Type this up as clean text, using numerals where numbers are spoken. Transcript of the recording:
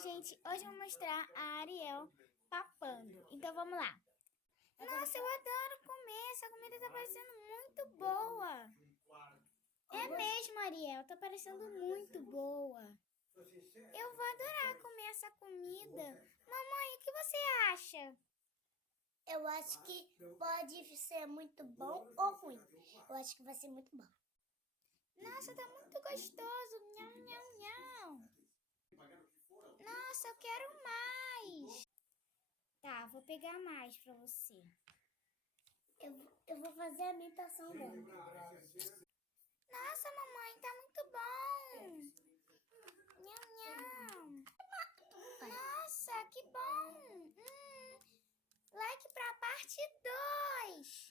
gente, hoje eu vou mostrar a Ariel papando. Então vamos lá. Nossa, eu adoro comer. Essa comida tá parecendo muito boa. É mesmo, Ariel, tá parecendo muito boa. Eu vou adorar comer essa comida. Mamãe, o que você acha? Eu acho que pode ser muito bom ou ruim. Eu acho que vai ser muito bom. Nossa, tá muito gostoso. Nham, nham, nham. Nossa, eu quero mais. Tá, vou pegar mais pra você. Eu vou fazer a imitação dela. Nossa, mamãe, tá muito bom. Nham, nham. Nossa, que bom. Like pra parte 2.